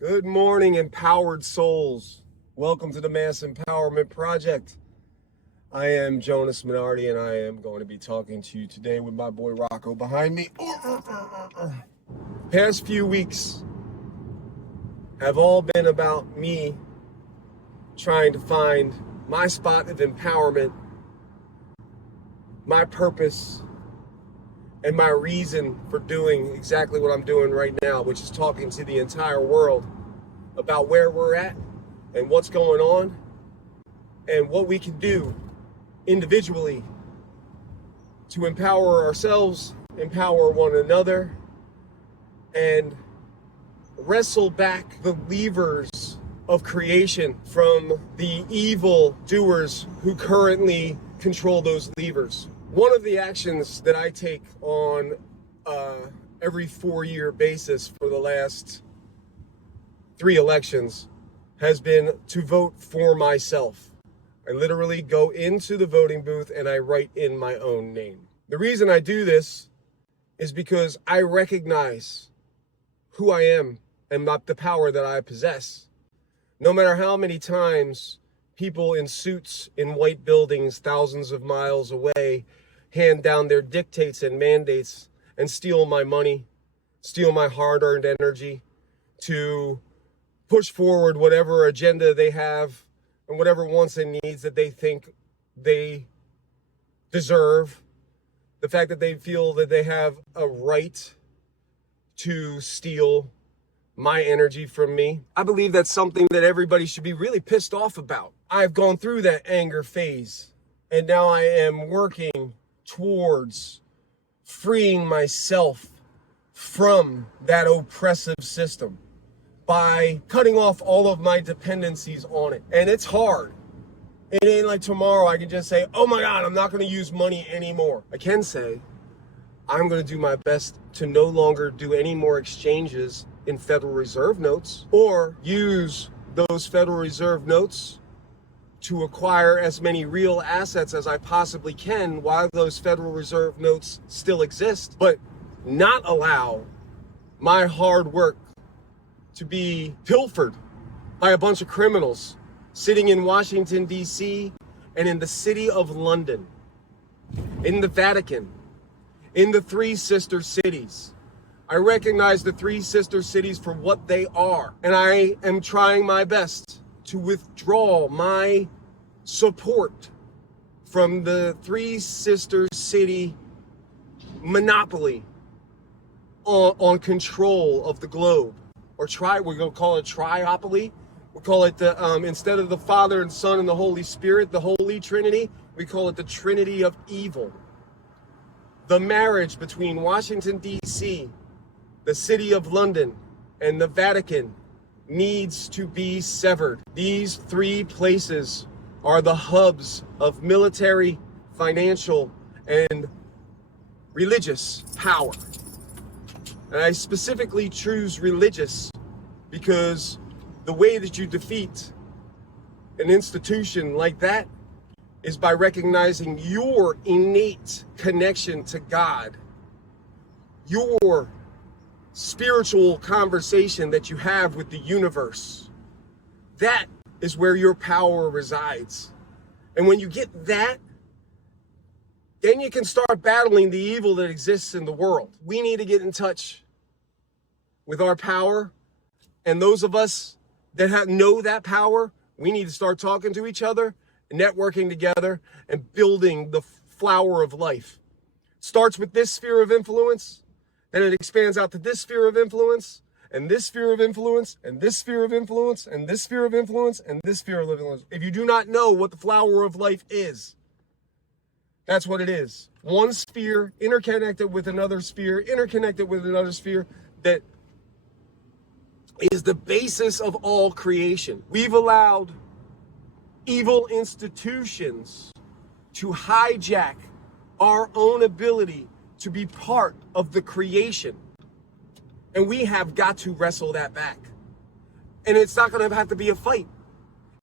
Good morning, empowered souls. Welcome to the Mass Empowerment Project. I am Jonas Minardi, and I am going to be talking to you today with my boy Rocco behind me. Past few weeks have all been about me trying to find my spot of empowerment, my purpose, and my reason for doing exactly what I'm doing right now, which is talking to the entire world about where we're at and what's going on and what we can do individually to empower ourselves, empower one another, and wrestle back the levers of creation from the evil doers who currently control those levers. One of the actions that I take on every 4-year basis for the last 3 elections has been to vote for myself. I literally go into the voting booth and I write in my own name. The reason I do this is because I recognize who I am and not the power that I possess. No matter how many times people in suits in white buildings thousands of miles away hand down their dictates and mandates and steal my money, steal my hard-earned energy to push forward whatever agenda they have and whatever wants and needs that they think they deserve. The fact that they feel that they have a right to steal my energy from me. I believe that's something that everybody should be really pissed off about. I've gone through that anger phase, and now I am working towards freeing myself from that oppressive system by cutting off all of my dependencies on it. And it's hard. It ain't like tomorrow I can just say, oh my God, I'm not going to use money anymore. I can say, I'm going to do my best to no longer do any more exchanges in Federal Reserve notes or use those Federal Reserve notes to acquire as many real assets as I possibly can while those Federal Reserve notes still exist, but not allow my hard work to be pilfered by a bunch of criminals sitting in Washington, D.C. and in the city of London, in the Vatican, in the 3 sister cities. I recognize the 3 sister cities for what they are, and I am trying my best to withdraw my support from the 3 sister city monopoly on control of the globe. Or we're going to call it triopoly. We'll call it the, instead of the Father and Son and the Holy Spirit, the Holy Trinity, we call it the Trinity of Evil. The marriage between Washington, D.C., the City of London, and the Vatican needs to be severed. These 3 places are the hubs of military, financial, and religious power. And I specifically choose religious because the way that you defeat an institution like that is by recognizing your innate connection to God, your spiritual conversation that you have with the universe. That is where your power resides. And when you get that, then you can start battling the evil that exists in the world. We need to get in touch with our power. And those of us that know that power, we need to start talking to each other, networking together, and building the flower of life. It starts with this sphere of influence, then it expands out to this sphere of influence, and this sphere of influence, and this sphere of influence, and this sphere of influence, and this sphere of influence. If you do not know what the flower of life is, that's what it is. One sphere interconnected with another sphere, interconnected with another sphere, that is the basis of all creation. We've allowed evil institutions to hijack our own ability to be part of the creation. And we have got to wrestle that back. And it's not going to have to be a fight.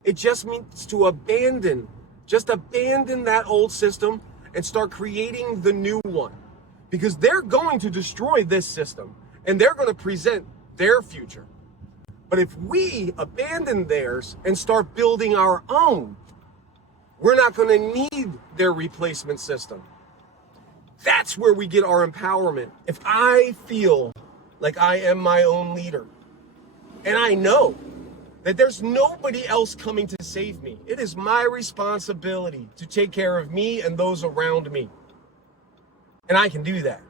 It just means to abandon that old system and start creating the new one. Because they're going to destroy this system and they're going to present their future. But if we abandon theirs and start building our own, we're not going to need their replacement system. That's where we get our empowerment. If I feel like I am my own leader, and I know that there's nobody else coming to save me, it is my responsibility to take care of me and those around me. And I can do that,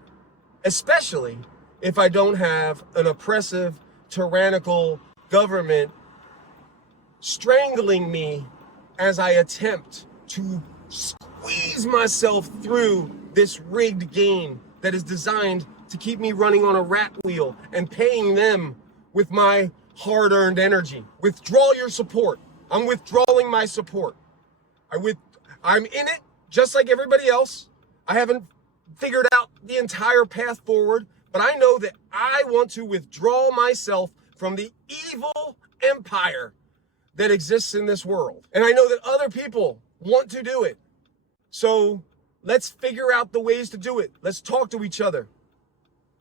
especially if I don't have an oppressive, tyrannical government strangling me as I attempt to squeeze myself through this rigged game that is designed to keep me running on a rat wheel and paying them with my hard-earned energy. Withdraw your support. I'm withdrawing my support. I'm in it just like everybody else. I haven't figured out the entire path forward, but I know that I want to withdraw myself from the evil empire that exists in this world. And I know that other people want to do it. So let's figure out the ways to do it. Let's talk to each other.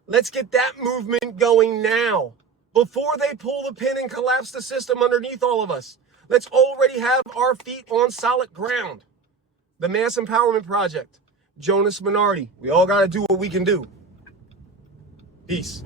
Let's get that movement going now, before they pull the pin and collapse the system underneath all of us. Let's already have our feet on solid ground. The Mass Empowerment Project, Jonas Minardi. We all got to do what we can do. Peace.